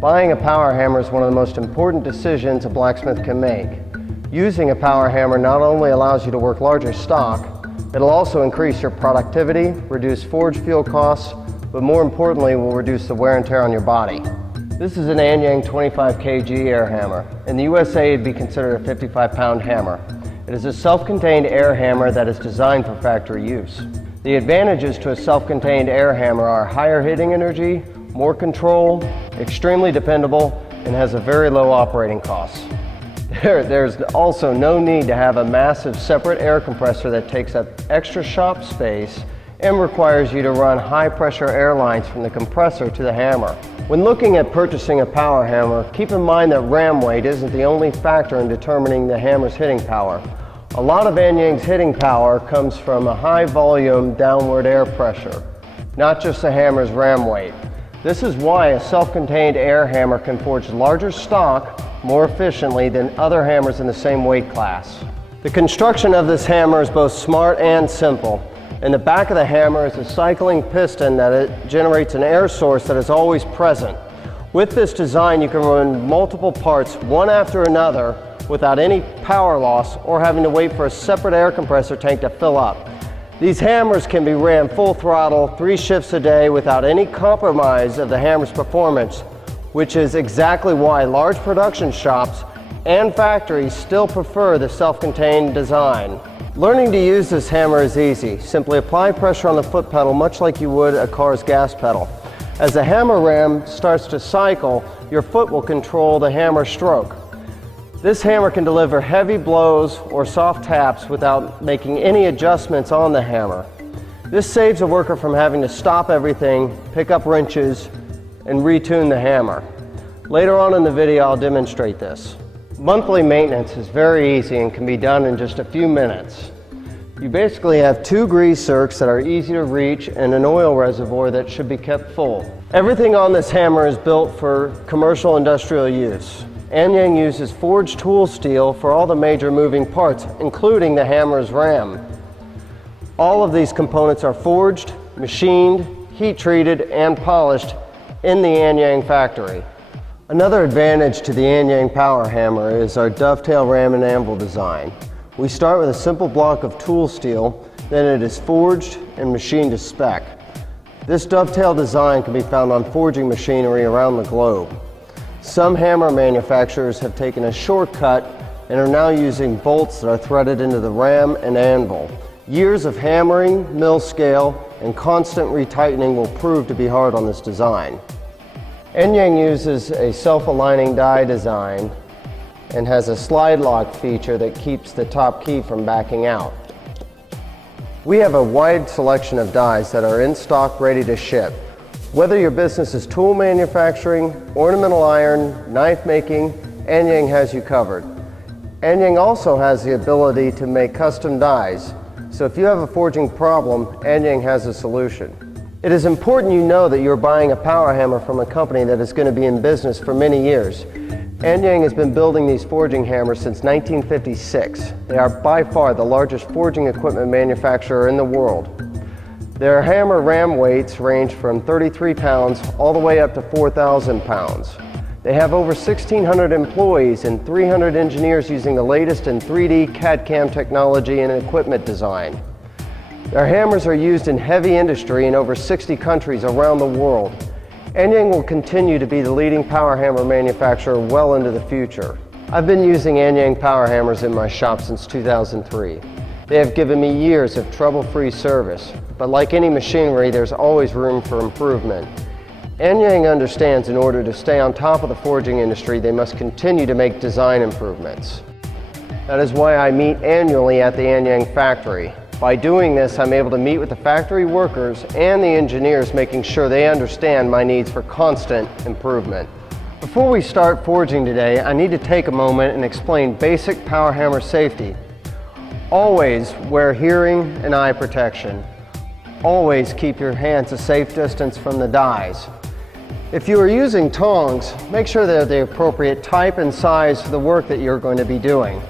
Buying a power hammer is one of the most important decisions a blacksmith can make. Using a power hammer not only allows you to work larger stock, it'll also increase your productivity, reduce forge fuel costs, but more importantly will reduce the wear and tear on your body. This is an Anyang 25 kg air hammer. In the USA it'd be considered a 55-pound hammer. It is a self-contained air hammer that is designed for factory use. The advantages to a self-contained air hammer are higher hitting energy, more control, extremely dependable, and has a very low operating cost. There's also no need to have a massive separate air compressor that takes up extra shop space and requires you to run high-pressure air lines from the compressor to the hammer. When looking at purchasing a power hammer, keep in mind that ram weight isn't the only factor in determining the hammer's hitting power. A lot of Anyang's hitting power comes from a high-volume downward air pressure, not just the hammer's ram weight. This is why a self-contained air hammer can forge larger stock more efficiently than other hammers in the same weight class. The construction of this hammer is both smart and simple. In the back of the hammer is a cycling piston that generates an air source that is always present. With this design, you can run multiple parts one after another without any power loss or having to wait for a separate air compressor tank to fill up. These hammers can be ran full throttle 3 shifts a day without any compromise of the hammer's performance, which is exactly why large production shops and factories still prefer the self-contained design. Learning to use this hammer is easy. Simply apply pressure on the foot pedal much like you would a car's gas pedal. As the hammer ram starts to cycle, your foot will control the hammer stroke. This hammer can deliver heavy blows or soft taps without making any adjustments on the hammer. This saves a worker from having to stop everything, pick up wrenches, and retune the hammer. Later on in the video I'll demonstrate this. Monthly maintenance is very easy and can be done in just a few minutes. You basically have 2 grease zerks that are easy to reach and an oil reservoir that should be kept full. Everything on this hammer is built for commercial industrial use. Anyang uses forged tool steel for all the major moving parts, including the hammer's ram. All of these components are forged, machined, heat treated, and polished in the Anyang factory. Another advantage to the Anyang power hammer is our dovetail ram and anvil design. We start with a simple block of tool steel, then it is forged and machined to spec. This dovetail design can be found on forging machinery around the globe. Some hammer manufacturers have taken a shortcut and are now using bolts that are threaded into the ram and anvil. Years of hammering, mill scale, and constant retightening will prove to be hard on this design. Anyang uses a self-aligning die design and has a slide lock feature that keeps the top key from backing out. We have a wide selection of dies that are in stock ready to ship. Whether your business is tool manufacturing, ornamental iron, knife making, Anyang has you covered. Anyang also has the ability to make custom dies, so if you have a forging problem, Anyang has a solution. It is important you know that you're buying a power hammer from a company that is going to be in business for many years. Anyang has been building these forging hammers since 1956. They are by far the largest forging equipment manufacturer in the world. Their hammer ram weights range from 33 pounds all the way up to 4,000 pounds. They have over 1,600 employees and 300 engineers using the latest in 3D CAD/CAM technology and equipment design. Their hammers are used in heavy industry in over 60 countries around the world. Anyang will continue to be the leading power hammer manufacturer well into the future. I've been using Anyang power hammers in my shop since 2003. They have given me years of trouble-free service, but like any machinery, there's always room for improvement. Anyang understands in order to stay on top of the forging industry, they must continue to make design improvements. That is why I meet annually at the Anyang factory. By doing this, I'm able to meet with the factory workers and the engineers, making sure they understand my needs for constant improvement. Before we start forging today, I need to take a moment and explain basic power hammer safety. Always wear hearing and eye protection. Always keep your hands a safe distance from the dies. If you are using tongs, make sure they're the appropriate type and size for the work that you're going to be doing.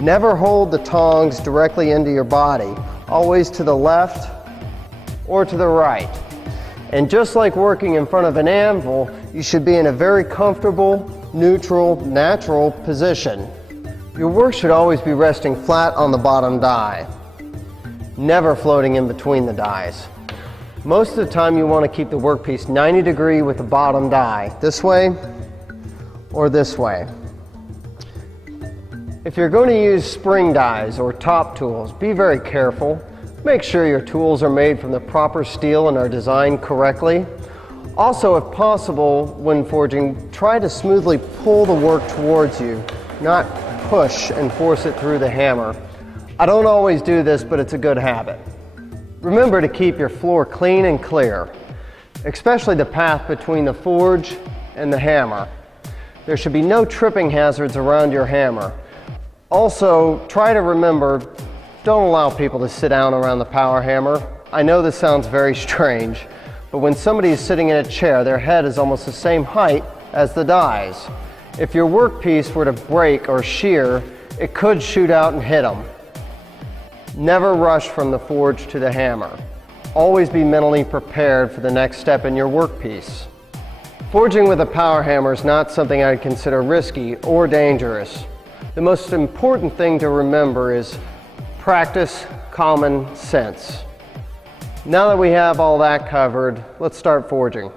Never hold the tongs directly into your body, always to the left or to the right. And just like working in front of an anvil, you should be in a very comfortable, neutral, natural position. Your work should always be resting flat on the bottom die, never floating in between the dies. Most of the time you want to keep the workpiece 90 degree with the bottom die, this way or this way. If you're going to use spring dies or top tools, be very careful. Make sure your tools are made from the proper steel and are designed correctly. Also, if possible, when forging, try to smoothly pull the work towards you, not push and force it through the hammer. I don't always do this, but it's a good habit. Remember to keep your floor clean and clear, especially the path between the forge and the hammer. There should be no tripping hazards around your hammer. Also, try to remember, don't allow people to sit down around the power hammer. I know this sounds very strange, but when somebody is sitting in a chair, their head is almost the same height as the dies. If your workpiece were to break or shear, it could shoot out and hit them. Never rush from the forge to the hammer. Always be mentally prepared for the next step in your workpiece. Forging with a power hammer is not something I'd consider risky or dangerous. The most important thing to remember is practice common sense. Now that we have all that covered, let's start forging.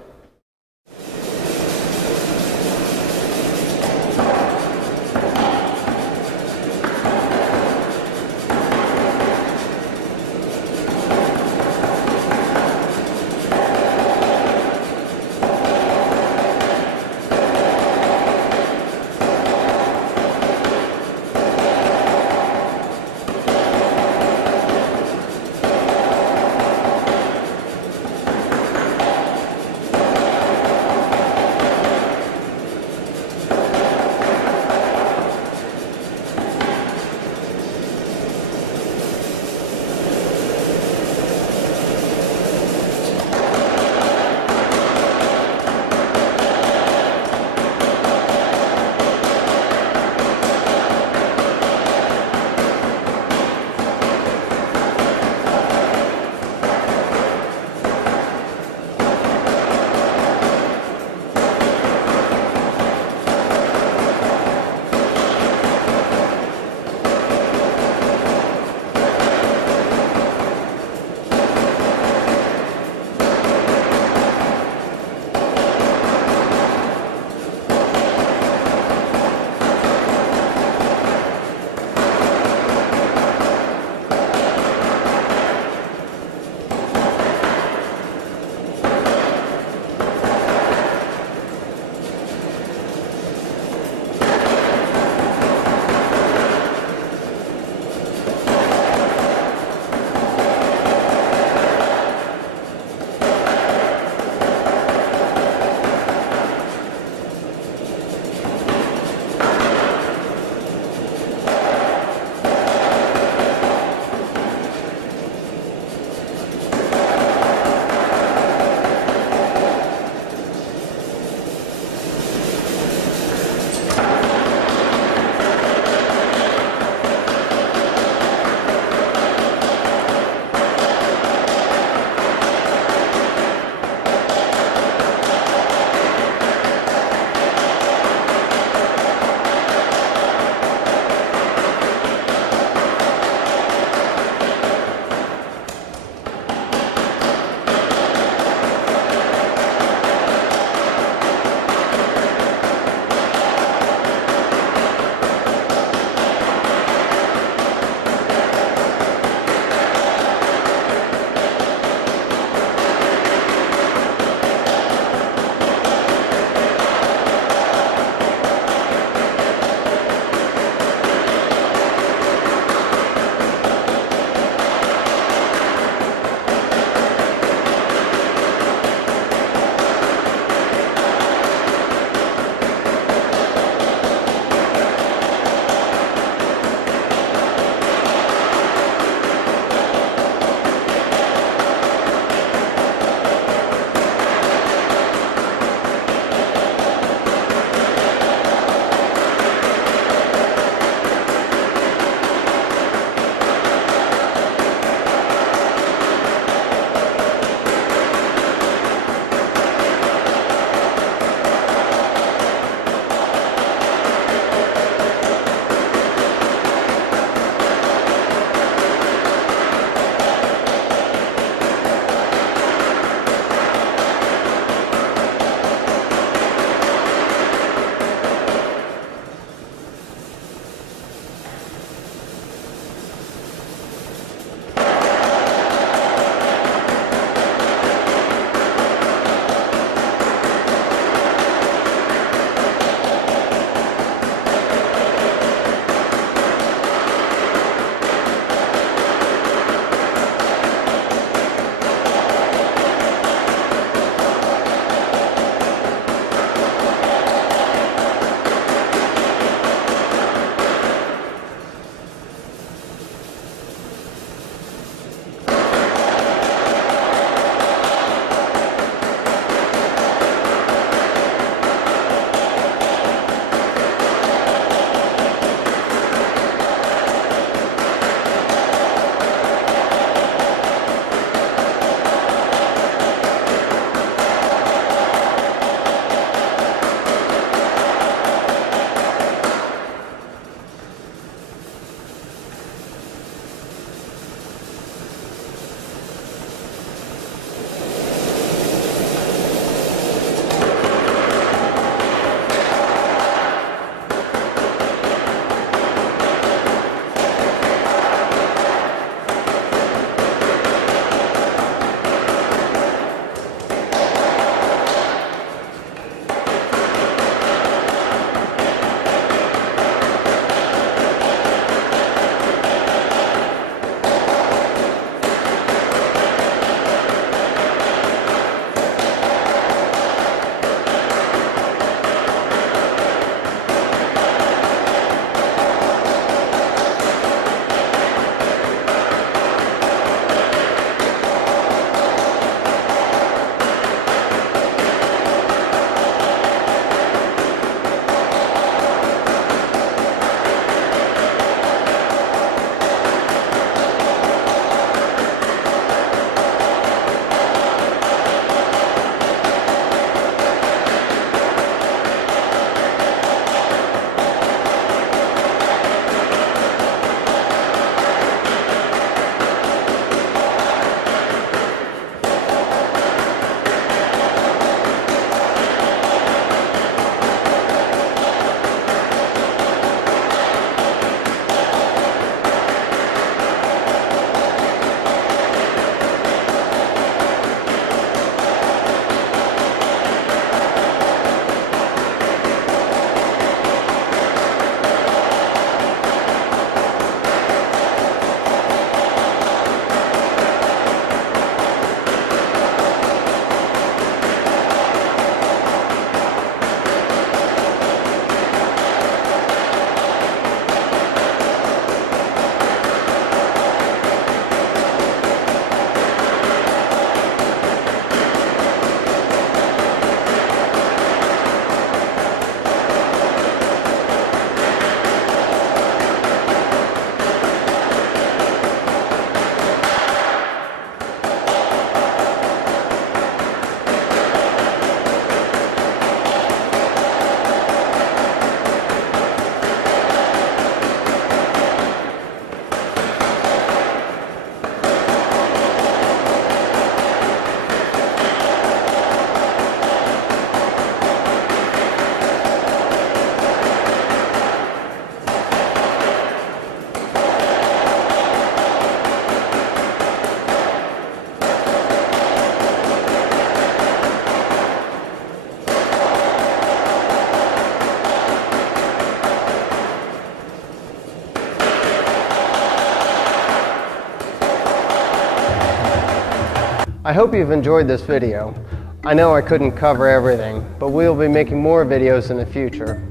I hope you've enjoyed this video. I know I couldn't cover everything, but we'll be making more videos in the future.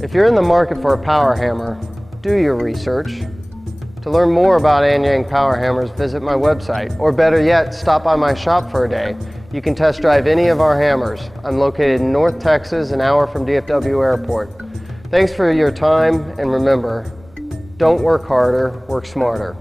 If you're in the market for a power hammer, do your research. To learn more about Anyang power hammers, visit my website, or better yet, stop by my shop for a day. You can test drive any of our hammers. I'm located in North Texas, an hour from DFW Airport. Thanks for your time, and remember, don't work harder, work smarter.